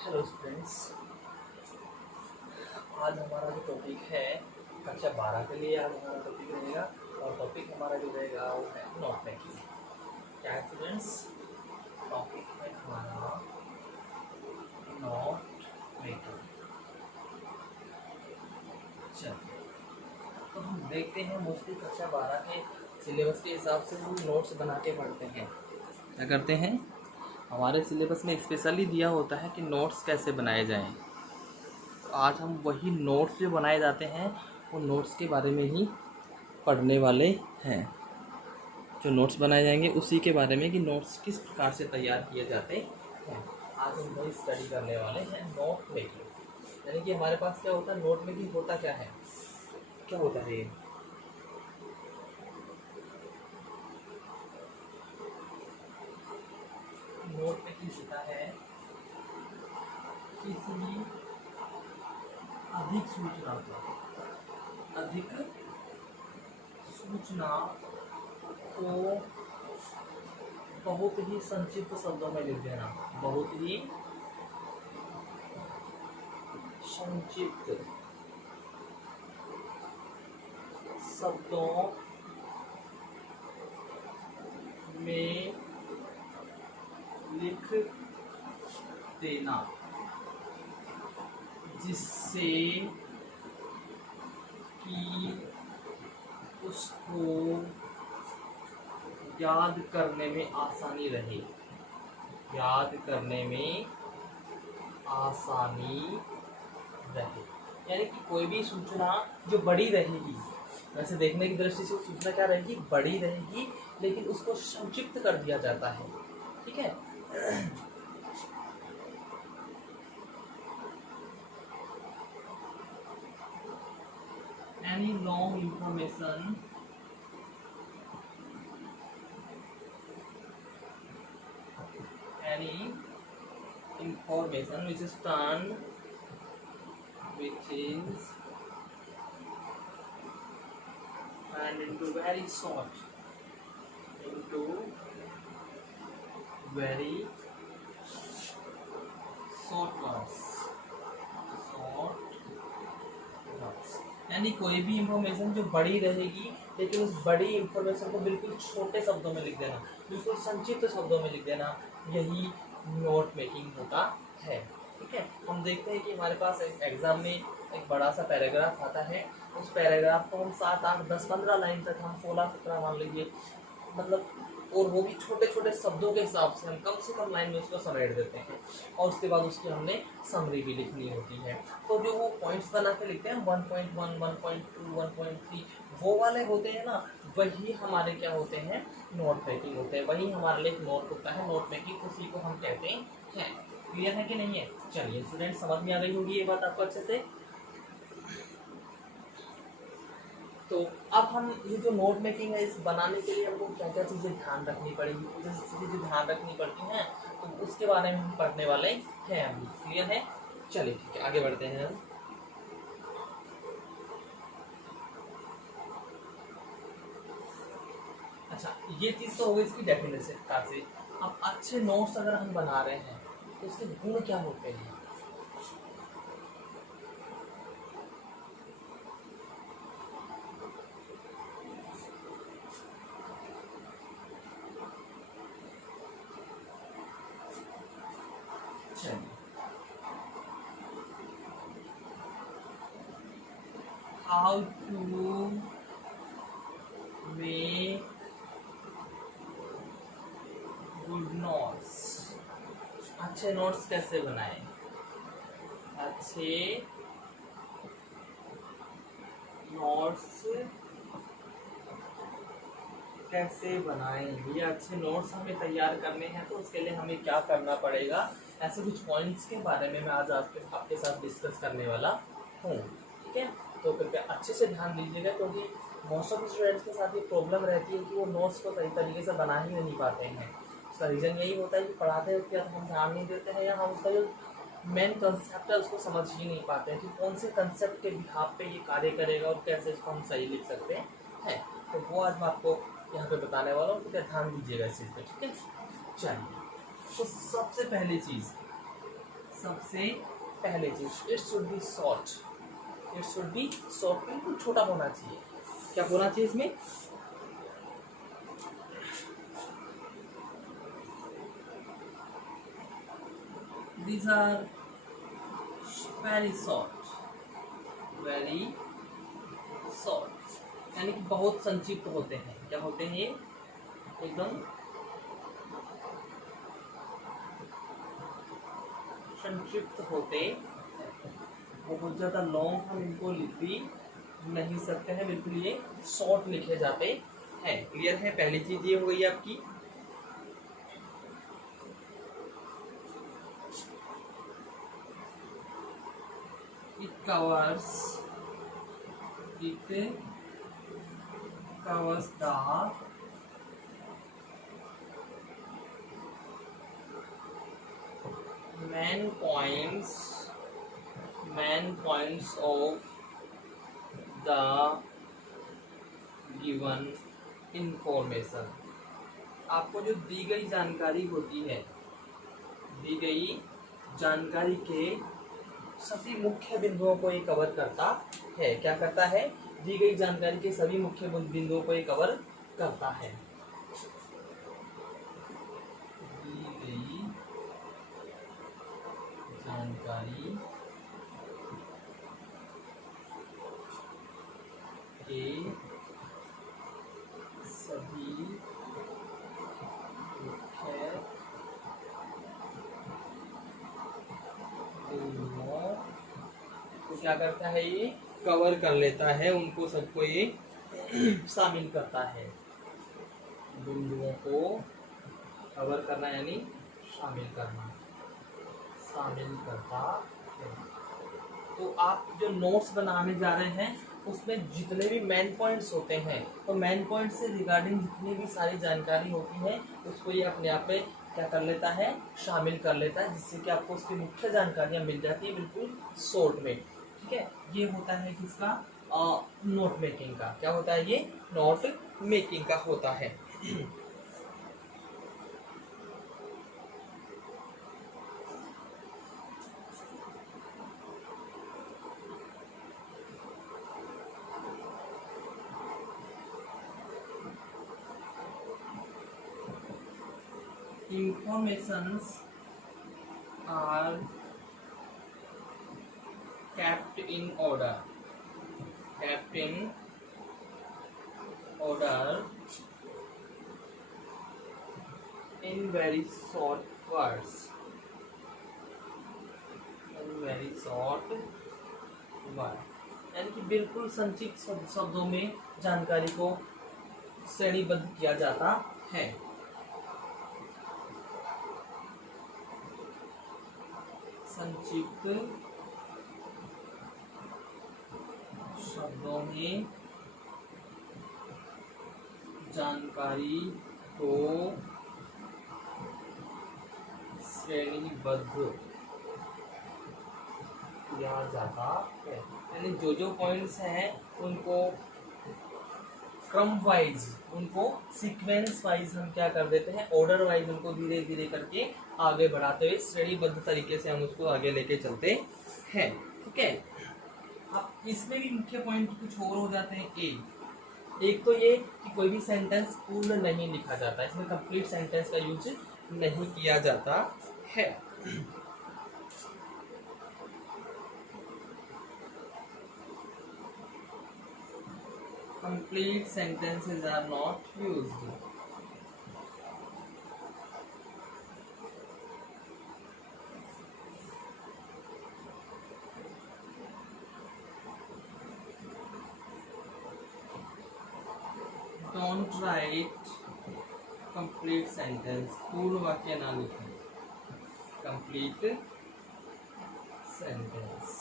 Hello students, आज हमारा जो टॉपिक है कक्षा 12 के लिए आज हमारा टॉपिक रहेगा और टॉपिक हमारा जो रहेगा वो है नोट मेकिंग। क्या है स्टूडेंट्स? टॉपिक है हमारा नोट मेकिंग। चलिए, तो हम देखते हैं मोस्टली कक्षा 12 के सिलेबस के हिसाब से हम नोट्स बना के पढ़ते हैं। क्या करते हैं? हमारे सिलेबस में स्पेशली दिया होता है कि नोट्स कैसे बनाए जाएं। आज हम वही नोट्स जो बनाए जाते हैं वो नोट्स के बारे में ही पढ़ने वाले हैं। जो नोट्स बनाए जाएंगे उसी के बारे में कि नोट्स किस प्रकार से तैयार किए जाते हैं। आज हम वही स्टडी करने वाले हैं, नोट मेकिंग। यानी कि हमारे पास क्या होता है, नोट मेकिंग होता क्या है, क्या होता है ये? नोट मेकिंग होता है किसी अधिक सूचना को बहुत ही संक्षिप्त शब्दों में लिख देना। बहुत ही संक्षिप्त शब्दों में लिख देना, जिससे कि उसको याद करने में आसानी रहे। याद करने में आसानी रहे यानी कि कोई भी सूचना जो बड़ी रहेगी, वैसे देखने की दृष्टि से सूचना क्या रहेगी, बड़ी रहेगी, लेकिन उसको संक्षिप्त कर दिया जाता है। ठीक है। Any long information which is turned into very short words। यानी कोई भी इंफॉर्मेशन जो बड़ी रहेगी लेकिन उस बड़ी इंफॉर्मेशन को बिल्कुल छोटे शब्दों में लिख देना, बिल्कुल संक्षिप्त शब्दों में लिख देना, यही नोट मेकिंग होता है। ठीक है। हम देखते हैं कि हमारे पास एग्जाम में एक बड़ा सा पैराग्राफ आता है। उस पैराग्राफ को हम 7, 8, 10, 15 लाइन तक हम 16, 17 मान लीजिए, मतलब, और वो भी छोटे छोटे शब्दों के हिसाब से हम कम से कम लाइन में उसको समेट देते हैं और उसके बाद उसकी हमने समरी भी लिखनी होती है। तो जो वो पॉइंट्स बना के लिखते हैं 1.1, 1.2, 1.3, वो वाले होते हैं ना, वही हमारे क्या होते हैं, नोट मेकिंग होते हैं। वही हमारे लिए एक नोट होता है, नोट मेकिंग, उसी को हम कहते हैं। क्लियर है कि नहीं है? चलिए स्टूडेंट, समझ में आ गई होगी ये बात आपको अच्छे से। तो अब हम ये जो नोट मेकिंग है, इस बनाने के लिए हमको क्या क्या चीज़ें ध्यान रखनी पड़ेगी, जैसे चीज़ें ध्यान रखनी पड़ती हैं, तो उसके बारे में हम पढ़ने वाले हैं अभी। क्लियर है? चलिए ठीक है, आगे बढ़ते हैं हम। अच्छा, ये चीज़ तो हो गई इसकी डेफिनेशन का से। अब अच्छे नोट्स अगर हम बना रहे हैं तो उसके गुण क्या होते हैं? How to make good notes। अच्छे नोट्स कैसे बनाएं? अच्छे नोट्स कैसे बनाएं? ये अच्छे नोट्स हमें तैयार करने हैं तो उसके लिए हमें क्या करना पड़ेगा, ऐसे कुछ पॉइंट्स के बारे में मैं आज आपके साथ डिस्कस करने वाला हूँ। ठीक है। तो कृपया अच्छे से ध्यान दीजिएगा, क्योंकि मोस्ट ऑफ स्टूडेंट्स के साथ ये प्रॉब्लम रहती है कि वो नोट्स को सही तरीके से बना ही नहीं पाते हैं। उसका रीज़न यही होता है कि पढ़ाते वक्त या तो हम ध्यान नहीं देते हैं, या हम उसका जो मेन कंसेप्ट है उसको समझ ही नहीं पाते हैं कि कौन से कंसेप्ट के बिहाफ पे ये कार्य करेगा और कैसे इसको हम सही लिख सकते हैं। तो वो आज मैं आपको यहाँ पे बताने वाला हूँ, तो क्या ध्यान दीजिएगा इस चीज़ पे। ठीक है। चलिए, तो सबसे पहली चीज़ सबसे पहले चीज, it should be short, it should be short, बिल्कुल छोटा होना चाहिए। क्या होना चाहिए इसमें? These are very short, very short, यानी कि बहुत संक्षिप्त होते हैं। क्या होते हैं ये? एकदम संक्षिप्त होते, बहुत ज्यादा लॉन्ग हम इनको लिख भी नहीं सकते हैं, बिल्कुल ये शॉर्ट लिखे जाते हैं। क्लियर है? पहली चीज ये हो गई आपकी। It covers the main points of the given information। आपको जो दी गई जानकारी होती है, दी गई जानकारी के सभी मुख्य बिंदुओं को ये कवर करता है। क्या करता है? दी गई जानकारी के सभी मुख्य बिंदुओं को ये कवर करता है। दी गई जानकारी के सभी मुख्य बिंदुओं को क्या करता है? ये कवर कर लेता है, उनको सबको ये शामिल करता है। बिंदुओं को कवर करना यानी शामिल करना, शामिल करता है। तो आप जो नोट्स बनाने जा रहे हैं उसमें जितने भी मेन पॉइंट्स होते हैं, तो मेन पॉइंट से रिगार्डिंग जितनी भी सारी जानकारी होती है उसको ये अपने आप में क्या कर लेता है? शामिल कर लेता है, जिससे कि आपको उसकी मुख्य जानकारियां मिल जाती है बिल्कुल शॉर्ट में। ठीक है, ये होता है किसका? नोट मेकिंग का। क्या होता है? ये नोट मेकिंग का होता है। Informations are kept in order, kept in order in very short words, in very short word, यानी कि बिल्कुल संक्षिप्त शब्दों में जानकारी को श्रेणीबद्ध किया जाता है। संक्षिप्त शब्दों में जानकारी को श्रेणीबद्ध किया जाता है, यानी जो जो पॉइंट्स हैं उनको क्रम वाइज, उनको सीक्वेंस वाइज हम क्या कर देते हैं? ऑर्डर वाइज उनको धीरे धीरे करके आगे बढ़ाते हुए श्रेणीबद्ध तरीके से हम उसको आगे लेके चलते हैं। ठीक है, अब इसमें भी मुख्य पॉइंट कुछ और हो जाते हैं। एक तो ये कि कोई भी सेंटेंस पूर्ण नहीं लिखा जाता, इसमें कंप्लीट सेंटेंस का यूज नहीं किया जाता है। Complete sentences are not used. Don't write complete sentence. पूर्ण वाक्य ना लिखें। Complete sentence.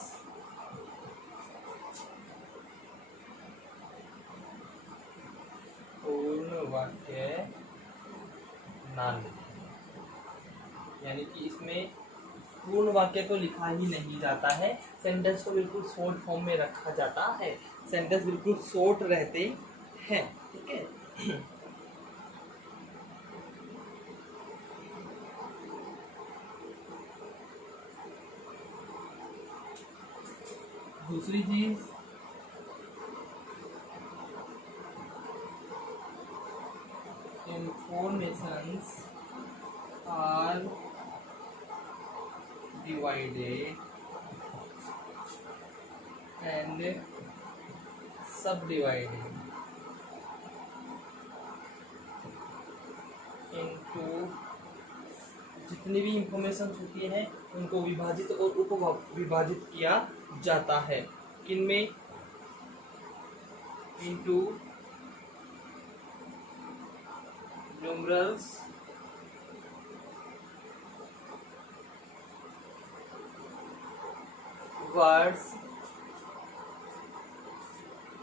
पूर्ण वाक्य ना लिखें, यानी कि इसमें पूर्ण वाक्य तो लिखा ही नहीं जाता है, सेंटेंस को बिल्कुल शॉर्ट फॉर्म में रखा जाता है, सेंटेंस बिल्कुल शॉर्ट रहते हैं। ठीक है, दूसरी चीज इंफॉर्मेशंस आर डिवाइडेड एंड सब डिवाइडेड इनटू, जितनी भी इंफॉर्मेशन होती है उनको विभाजित और उप विभाजित किया जाता है। किनमें? इनटू न्यूमरल्स वर्ड्स,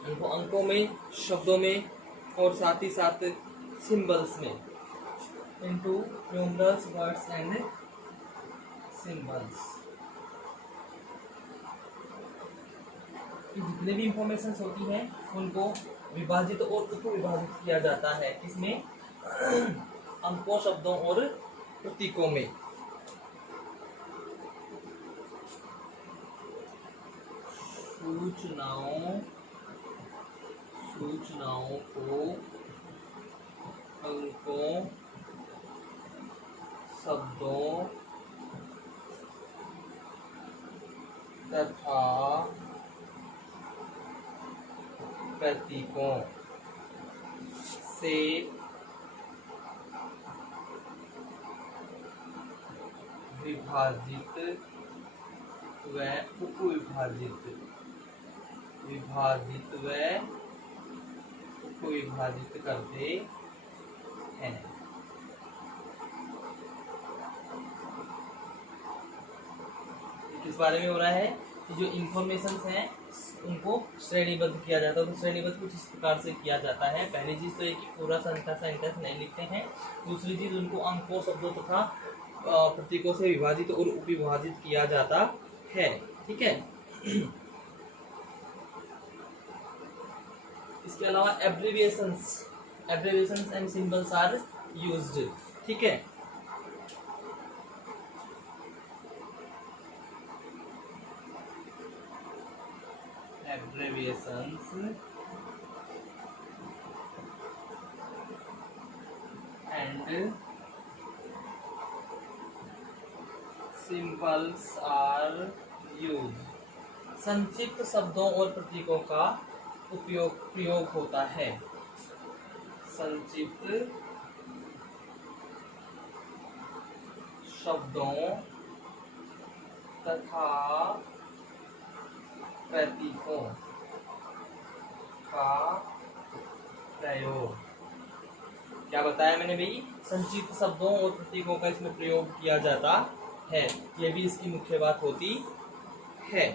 इनको अंकों में, शब्दों में और साथ ही साथ सिंबल्स में। Into numerals words and symbols, जितने भी इंफॉर्मेशन होती हैं उनको विभाजित और उप विभाजित किया जाता है। इसमें अंकों, शब्दों और प्रतीकों में। सूचनाओं को अंकों, शब्दों तथा प्रतीकों से विभाजित व उपविभाजित करते हैं। किस बारे में हो रहा है कि जो इंफॉर्मेशन हैं उनको श्रेणीबद्ध किया जाता है। तो श्रेणीबद्ध कुछ इस प्रकार से किया जाता है। पहली चीज तो ये कि पूरा सेंटेंस नहीं लिखते हैं। दूसरी चीज, उनको अंकों, शब्दों तथा प्रतीकों से विभाजित और उपविभाजित किया जाता है। ठीक है। इसके अलावा abbreviations and symbols are used. ठीक है। Abbreviations and symbols are used. संक्षिप्त शब्दों और प्रतीकों का प्रयोग होता है। संक्षिप्त शब्दों तथा प्रतीकों का प्रयोग। क्या बताया मैंने भाई? संक्षिप्त शब्दों और प्रतीकों का इसमें प्रयोग किया जाता है। यह भी इसकी मुख्य बात होती है।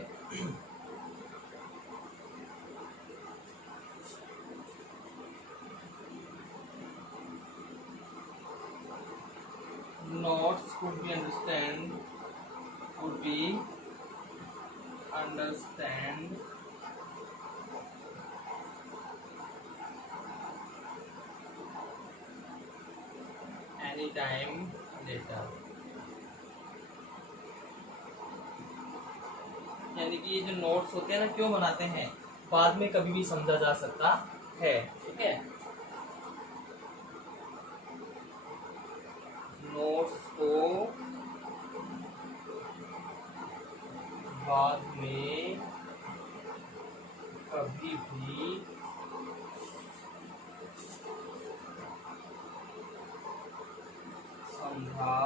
Notes could be understand any time later। यानी कि ये जो नोट्स होते हैं ना, क्यों बनाते हैं? बाद में कभी भी समझा जा सकता है। ठीक है। नोट्स को बाद में कभी भी समझा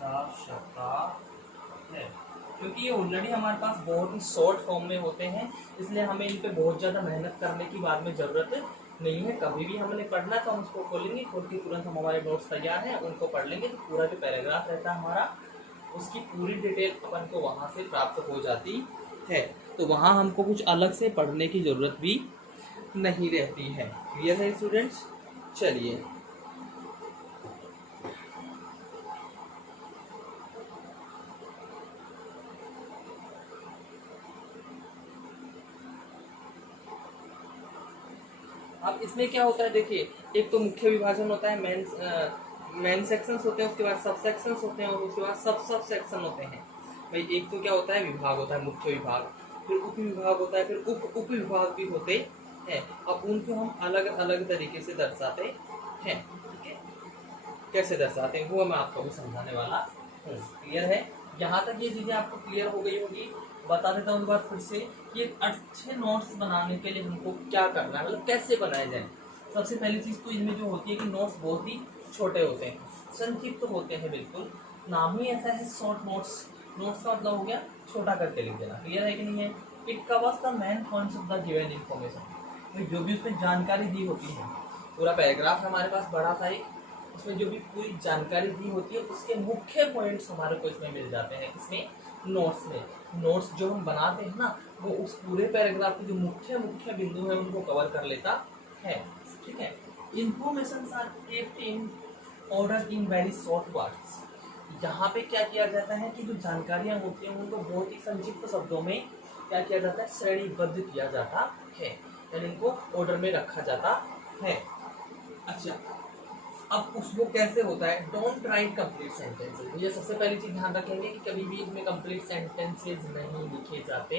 जा सकता है, क्योंकि ये ऑलरेडी हमारे पास बहुत ही शॉर्ट फॉर्म में होते हैं। इसलिए हमें इन पे बहुत ज़्यादा मेहनत करने की बाद में ज़रूरत नहीं है। कभी भी हमने पढ़ना तो हम उसको खोलेंगे, खोल के तुरंत हम हमारे नोट्स तैयार हैं उनको पढ़ लेंगे। तो पूरा जो पैराग्राफ रहता है हमारा, उसकी पूरी डिटेल अपन को वहाँ से प्राप्त हो जाती है। तो वहाँ हमको कुछ अलग से पढ़ने की ज़रूरत भी नहीं रहती है। क्लियर है स्टूडेंट्स? चलिए, अब इसमें क्या होता है, देखिए, एक तो मुख्य विभाजन होता है, मेन सेक्शंस होते हैं, उसके बाद सब सेक्शंस होते हैं और उसके बाद सब सेक्शन होते हैं। भाई एक तो क्या होता है, विभाग होता है, मुख्य विभाग, फिर उप विभाग होता है, फिर उप उप विभाग भी होते हैं। अब उनको हम अलग अलग तरीके से दर्शाते हैं। ठीक है, कैसे दर्शाते हैं वो मैं आपको भी समझाने वाला हूँ। क्लियर है? यहाँ तक ये चीजें आपको क्लियर हो गई होगी। बता देता हूँ एक बार फिर से कि एक अच्छे नोट्स बनाने के लिए हमको क्या करना है, मतलब कैसे बनाए जाए। सबसे पहली चीज तो इनमें जो होती है कि नोट्स बहुत ही छोटे होते हैं, संक्षिप्त तो होते हैं, बिल्कुल नाम ही ऐसा है शॉर्ट नोट्स। नोट्स का मतलब हो गया छोटा करके लिख देना। क्लियर है कि नहीं है? It covers the main points of the given information. जो भी उसमें जानकारी दी होती है, पूरा पैराग्राफ हमारे पास बड़ा था एक, उसमें जो भी पूरी जानकारी दी होती है उसके मुख्य पॉइंट्स हमारे को इसमें मिल जाते हैं। इसमें नोट्स में, नोट्स जो हम बनाते हैं ना, वो उस पूरे पैराग्राफ के जो मुख्य मुख्य बिंदु है उनको कवर कर लेता है। ठीक है, information are kept in order in very short words. यहाँ पे क्या किया जाता है कि जो जानकारियां होती हैं उनको बहुत ही संक्षिप्त शब्दों में क्या किया जाता है, श्रेणीबद्ध किया जाता है, यानी इनको ऑर्डर में रखा जाता है। अच्छा, अब उसको कैसे होता है, डोंट राइट कंप्लीट सेंटेंसेस। ये सबसे पहली चीज ध्यान रखेंगे कि कभी भी इसमें कंप्लीट सेंटेंसेस नहीं लिखे जाते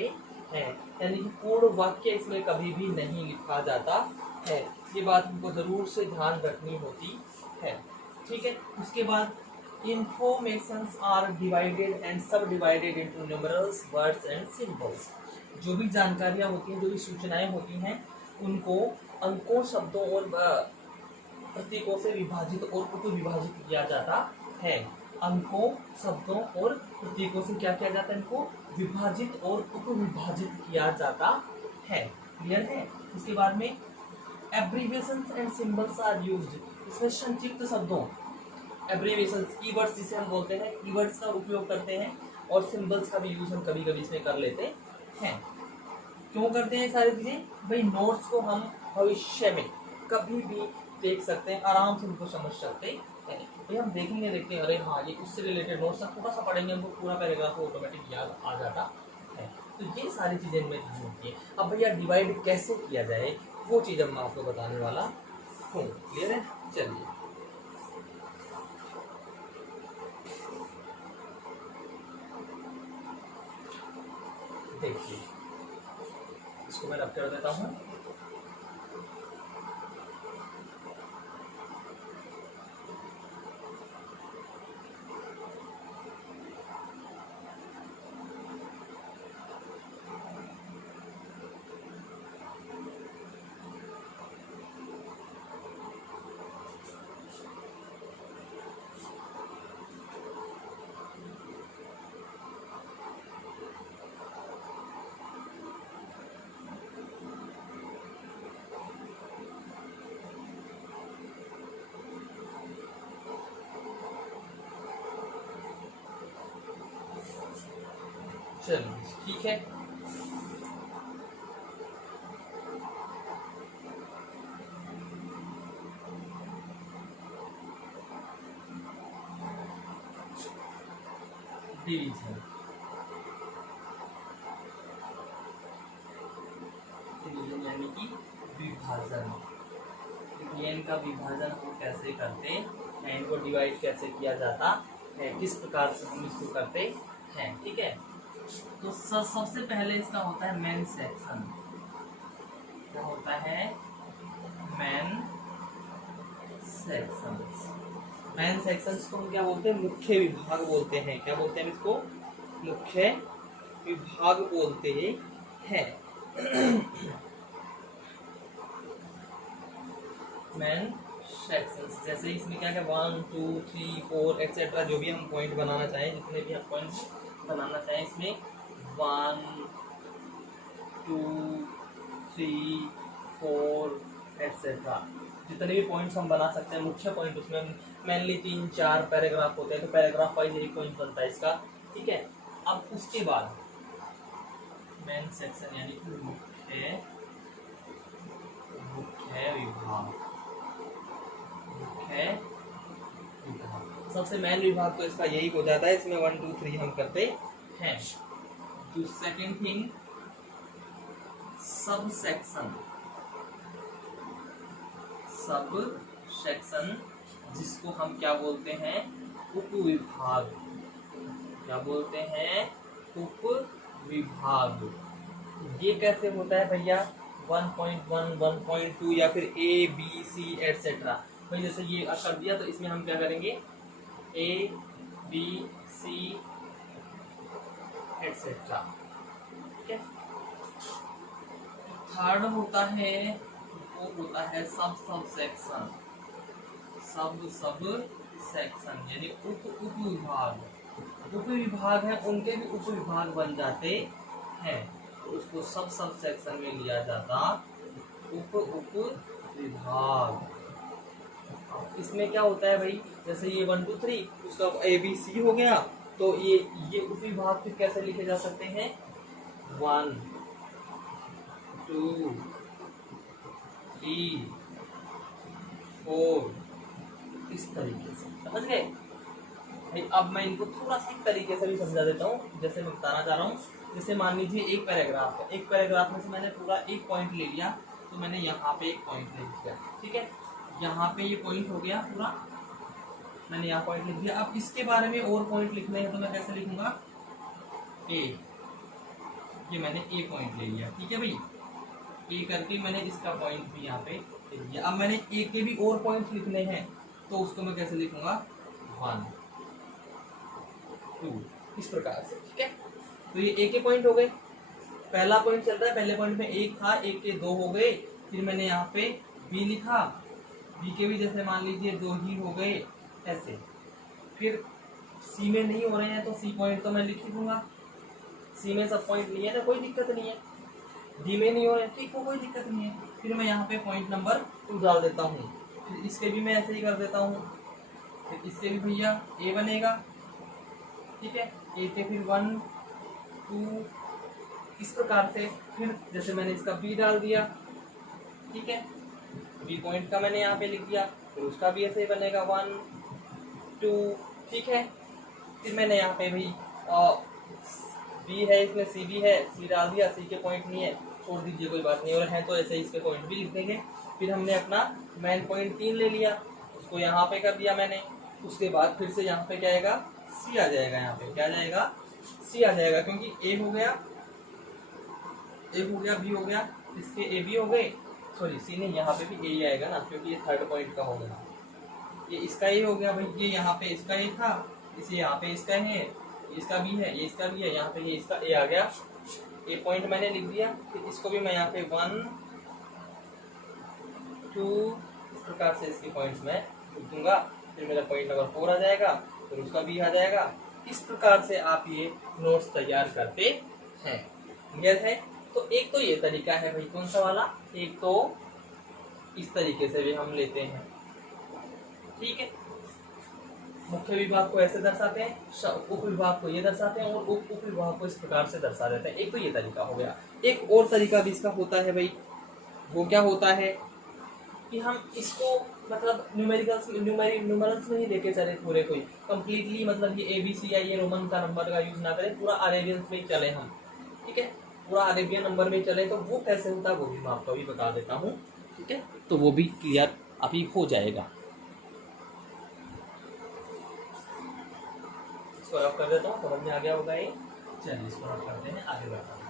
हैं, यानी कि पूर्ण वाक्य इसमें कभी भी नहीं लिखा जाता है। ये बात हमको जरूर से ध्यान रखनी होती है। ठीक है, उसके बाद इंफॉर्मेशंस आर डिवाइडेड एंड सब divided into numerals words and symbols. जो भी जानकारियां होती हैं, जो भी सूचनाएं होती हैं, उनको अंकों, शब्दों और प्रतीकों से विभाजित और उप विभाजित किया जाता है। अंकों, शब्दों और प्रतीकों से क्या किया जाता है, इनको विभाजित और उप विभाजित किया जाता है। क्लियर है? इसके बाद में abbreviations and symbols are used. इसमें संक्षिप्त शब्दों, एब्रीविएशंस कीवर्ड्स जिसे हम बोलते हैं, कीवर्ड्स का उपयोग करते हैं, और सिंबल्स का भी यूज हम कभी कभी इसमें कर लेते हैं। क्यों करते हैं सारी चीजें? भाई नोट्स को हम भविष्य में कभी भी देख सकते हैं, आराम से उनको समझ सकते हैं। ये हम देखते हैं, अरे हाँ ये उससे रिलेटेड नोट्स है, थोड़ा सा पढ़ेंगे हमको पूरा पैराग्राफ ऑटोमेटिक याद आ जाता है। तो ये सारी चीजें इनमें ध्यान होती है। अब भैया डिवाइड कैसे किया जाए वो चीज अब मैं आपको बताने वाला हूँ। क्लियर है? चलिए देखिए, इसको मैं रब कर देता हूँ। चलिए ठीक है, डिवीजन, डिवीजन यानी कि विभाजन। गेन का विभाजन हम कैसे करते हैं, इनको डिवाइड कैसे किया जाता है, किस प्रकार से हम इसको करते हैं। ठीक है, तो सबसे पहले इसका होता है मेन सेक्शन। क्या होता है? Main sections. मेन सेक्शंस को हम क्या बोलते हैं? मुख्य विभाग बोलते हैं। क्या बोलते हैं इसको? मुख्य विभाग बोलते हैं। मेन सेक्शंस, जैसे इसमें क्या क्या 1 2 3 4 एक्सेट्रा, जो भी हम पॉइंट बनाना चाहें, जितने भी हम पॉइंट्स बनाना चाहें इसमें 1 2 3 4 एक्सेट्रा, जितने भी पॉइंट्स हम बना सकते हैं मुख्य पॉइंट। उसमें मेनली 3-4 पैराग्राफ होते हैं, तो पैराग्राफ वाइज एक पॉइंट बनता है इसका। ठीक है, अब उसके बाद मेन सेक्शन यानी कि मुख्य विभाग। मुख्य विभाग, सबसे मेन विभाग तो इसका यही हो जाता है, इसमें 1 2 3 हम करते हैं। तो second thing, sub section. Sub section जिसको हम क्या बोलते हैं? उप विभाग। क्या बोलते हैं, उप विभाग। ये कैसे होता है भैया, 1.1, 1.2 या फिर ए बी सी एटसेट्रा। भाई जैसे ये कर दिया तो इसमें हम क्या करेंगे, ए बी सी एटसेट्रा। ठीक है। थर्ड होता है, वो होता है सब सेक्शन, सब सेक्शन यानी उप विभाग। उप विभाग है, उनके भी उप विभाग बन जाते हैं, तो उसको सब सेक्शन में लिया जाता उप विभाग। इसमें क्या होता है भाई, जैसे ये 1 2 3 उसका ए बी सी हो गया, तो ये उप विभाग फिर कैसे लिखे जा सकते हैं, 1 2 3 4, इस तरीके से। समझ गए भाई। अब मैं इनको थोड़ा सा एक तरीके से भी समझा देता हूँ, जैसे मैं बताना चाह रहा हूँ। जैसे मान लीजिए एक पैराग्राफ है, एक पैराग्राफ में से मैंने पूरा एक पॉइंट ले लिया, तो मैंने यहाँ पे एक पॉइंट ले लिया। ठीक है, यहाँ पे ये पॉइंट हो गया पूरा, मैंने यहाँ पॉइंट लिख दिया। अब इसके बारे में और पॉइंट लिखने हैं तो मैं कैसे लिखूंगा, ए, ये मैंने ए पॉइंट ले लिया। ठीक है भाई, ए करके मैंने इसका पॉइंट भी यहाँ पे लिख दिया। अब मैंने ए के भी और पॉइंट लिखने हैं, तो उसको मैं कैसे लिखूंगा, 1 2, इस प्रकार से। ठीक है, तो ये ए के पॉइंट हो गए, पहला पॉइंट चल रहा है, पहले पॉइंट में एक था, एक के 2 हो गए। फिर मैंने यहाँ पे बी लिखा, बी के भी जैसे मान लीजिए 2 ही हो गए, ऐसे। फिर सी में नहीं हो रहे हैं तो सी पॉइंट तो मैं लिख ही दूंगा, सी में सब पॉइंट नहीं है ना, कोई दिक्कत नहीं है। डी में नहीं हो रहे, ठीक हो, कोई दिक्कत नहीं है। फिर मैं यहाँ पे पॉइंट नंबर 2 डाल देता हूँ, फिर इसके भी मैं ऐसे ही कर देता हूँ, फिर इसके भी भैया ए बनेगा। ठीक है, ए के फिर 1 2, इस प्रकार से। फिर जैसे मैंने इसका बी डाल दिया, ठीक है, बी पॉइंट का मैंने यहाँ पे लिख दिया, फिर उसका भी ऐसे ही बनेगा 1 2। ठीक है, फिर मैंने यहाँ पे भी बी है, इसमें सी भी है, सी डाल दिया, सी के पॉइंट नहीं है, छोड़ दीजिए, कोई बात नहीं, और है तो ऐसे ही इसके पॉइंट भी लिख देंगे। फिर हमने अपना मेन पॉइंट 3 ले लिया, उसको यहाँ पे कर दिया मैंने। उसके बाद फिर से यहाँ पे क्या आएगा, सी आ जाएगा, यहाँ पे क्या आ जाएगा, सी आ जाएगा, क्योंकि ए हो गया, बी हो गया, इसके ए बी हो गए, सॉरी सी नहीं, यहाँ पे भी ए ही आएगा ना, क्योंकि ये थर्ड पॉइंट का हो गया। ये इसका ए हो गया भाई, ये यहाँ पे इसका ए था, इसे यहाँ पे इसका है, इसका भी है, ये इसका भी है, यहाँ पे ये इसका ए आ गया, ए पॉइंट मैंने लिख दिया। फिर इसको भी मैं यहाँ पे 1 2, इस प्रकार से इसके पॉइंट्स में लिख दूंगा। फिर मेरा पॉइंट नंबर 4 आ जाएगा, फिर उसका भी आ जाएगा। इस प्रकार से आप ये नोट्स तैयार करते हैं। क्लियर है? तो एक तो ये तरीका है भाई, कौन सा वाला, एक तो इस तरीके से भी हम लेते हैं। ठीक है, मुख्य विभाग को ऐसे दर्शाते हैं, उप विभाग को ये दर्शाते हैं, और उप विभाग को इस प्रकार से दर्शा देते हैं। एक तो ये तरीका हो गया। एक और तरीका भी इसका होता है भाई, वो क्या होता है कि हम इसको मतलब न्यूमेरल्स में ही लेके चले पूरे, कोई कंप्लीटली मतलब ये ABC या ये रोमन का नंबर का यूज ना करें, पूरा अरेबियंस में ही चले हम। ठीक है, पूरा अरेबियन नंबर में चले, तो वो कैसे होता है वो भी मैं आपको अभी बता देता हूँ। ठीक है, तो वो भी क्लियर अभी हो जाएगा। इसको रफ कर देता हूँ, समझ में आ गया होगा ये। चलिए इसको रफ करते हैं, आगे बढ़ते हैं।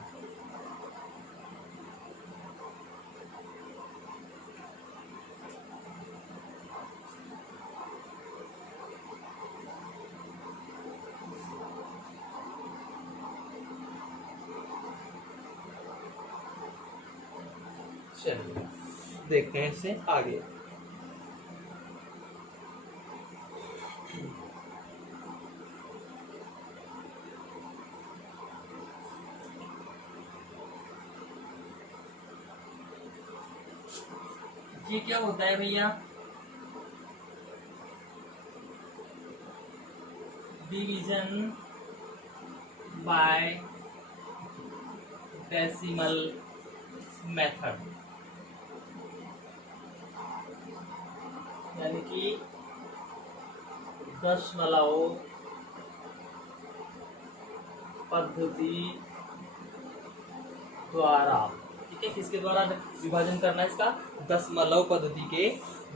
चलिए देखते हैं इससे आगे। ये क्या होता है भैया, डिवीजन बाय डेसिमल मेथड, यानी कि दशमलव पद्धति द्वारा। ठीक है, किसके द्वारा विभाजन करना है इसका, दशमलव पद्धति के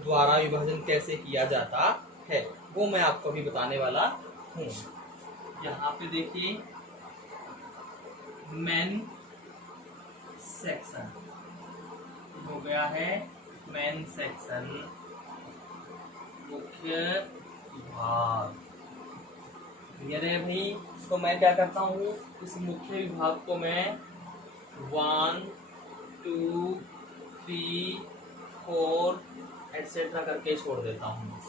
द्वारा विभाजन कैसे किया जाता है, वो मैं आपको अभी बताने वाला हूँ। यहाँ पे देखिए मेन सेक्शन हो गया है, मेन सेक्शन मुख्य विभाग। क्लियर है भाई? तो मैं क्या करता हूँ, इस मुख्य विभाग को मैं 1 2 3 4 एटसेट्रा करके छोड़ देता हूँ।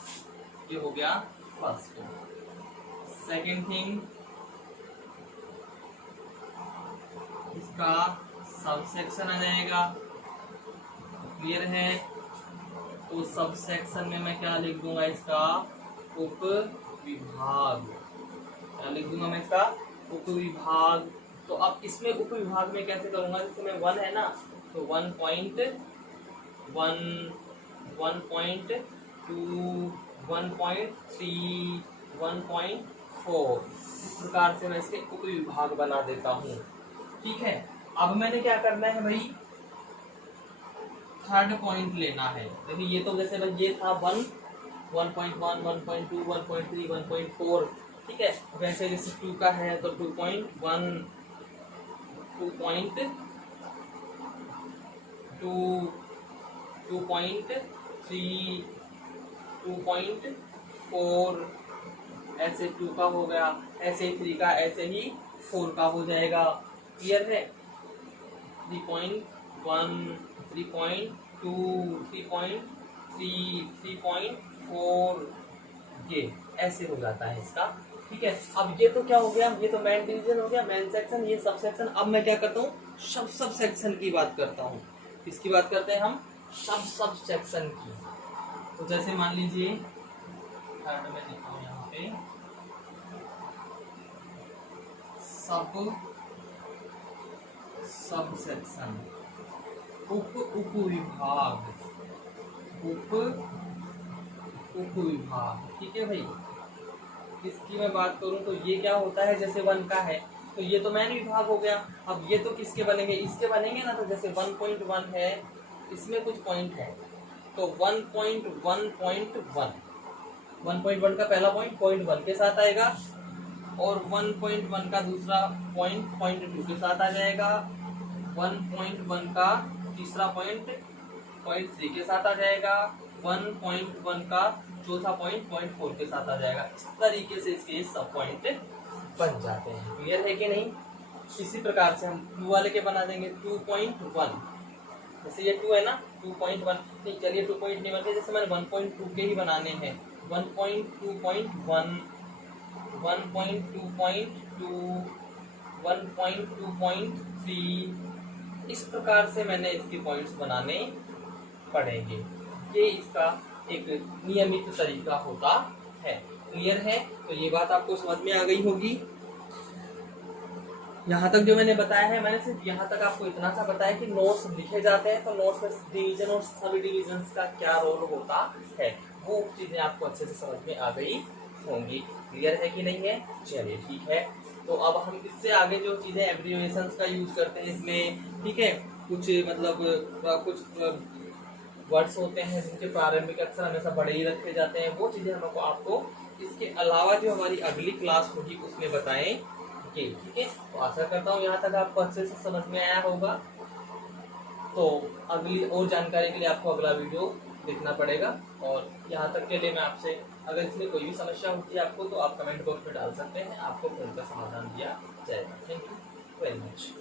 ये हो गया फर्स्ट। सेकेंड थिंग, इसका सब सेक्शन आ जाएगा। क्लियर है? तो सब सेक्शन में मैं क्या लिख दूंगा, इसका उप विभाग। क्या लिख दूंगा मैं, इसका उप विभाग। तो अब इसमें उप विभाग में कैसे करूंगा, जैसे मैं 1 है ना, तो 1.1 1.2 1.3 1.4 इस प्रकार से मैं इसके उप विभाग बना देता हूँ। ठीक है, अब मैंने क्या करना है भाई, थर्ड पॉइंट लेना है। देखिए ये तो जैसे भाई ये था 1 1.1 1.2 1.3 1.4, ठीक है। वैसे जैसे 2 का है तो 2.1 2.2 2.3 2.4, ऐसे 2 का हो गया, ऐसे 3 का, ऐसे ही 4 का हो जाएगा। क्लियर है? 3.1 3.2 3.3 3.4 ये ऐसे हो जाता है इसका। ठीक है, अब ये तो क्या हो गया, ये तो मेन डिवीजन हो गया, मेन सेक्शन, ये सब सेक्शन। अब मैं क्या करता हूँ, सब सेक्शन की बात करता हूँ। किसकी बात करते हैं हम, सब सेक्शन की। तो जैसे मान लीजिए थर्ड में लिखा हूँ यहाँ पे सब सेक्शन, उप विभाग, उप विभाग। ठीक है भाई, इसकी मैं बात करूं तो ये क्या होता है, जैसे 1 का है तो ये तो मेन विभाग हो गया। अब ये तो किसके बनेंगे, इसके बनेंगे ना। तो जैसे 1.1 है, इसमें कुछ पॉइंट है, तो 1.1 का पहला पॉइंट 1 के साथ आएगा, और 1.1 का दूसरा पॉइंट 2 के साथ आ जाएगा, 1.1 का तीसरा पॉइंट 3 के साथ आ जाएगा, 1.1 का चौथा पॉइंट 4 के साथ आ जाएगा। इस तरीके से इसके सब पॉइंट बन जाते हैं। क्लियर है कि नहीं? इसी प्रकार से हम 2 वाले के बना देंगे 2.1। जैसे ये 2 है ना, 2.1 नहीं, चलिए 2 पॉइंट नहीं बनते, जैसे मैंने 1.2 के ही बनाने हैं। 1.2.1 1.2.2 1.2.3 इस प्रकार से मैंने इसके पॉइंट्स बनाने पड़ेंगे। ये इसका एक नियमित तरीका होता है। क्लियर है? तो ये बात आपको समझ में आ गई होगी। यहाँ तक जो मैंने बताया है, मैंने सिर्फ यहाँ तक आपको इतना सा बताया कि नोट्स लिखे जाते हैं, तो नोट्स में डिवीजन और सब डिविजन्स का क्या रोल होता है, वो चीजें आपको अच्छे से समझ में आ गई होंगी। क्लियर है कि नहीं है? चलिए ठीक है। तो अब हम इससे आगे जो चीजें एब्रिविएशंस का यूज करते हैं इसमें, ठीक है, कुछ मतलब कुछ वर्ड्स होते हैं जिनके प्रारंभिक अक्षर हमेशा बड़े ही रखे जाते हैं, वो चीजें हम आपको इसके अलावा जो हमारी अगली क्लास होगी उसमें बताएंगे। ठीक है, तो आशा करता हूँ यहाँ तक आपको अच्छे से समझ में आया होगा। तो अगली और जानकारी के लिए आपको अगला वीडियो देखना पड़ेगा। और यहाँ तक के लिए मैं आपसे, अगर इसमें कोई भी समस्या होती है आपको, तो आप कमेंट बॉक्स में डाल सकते हैं, आपको फिर उनका समाधान दिया जाएगा। Thank you very much.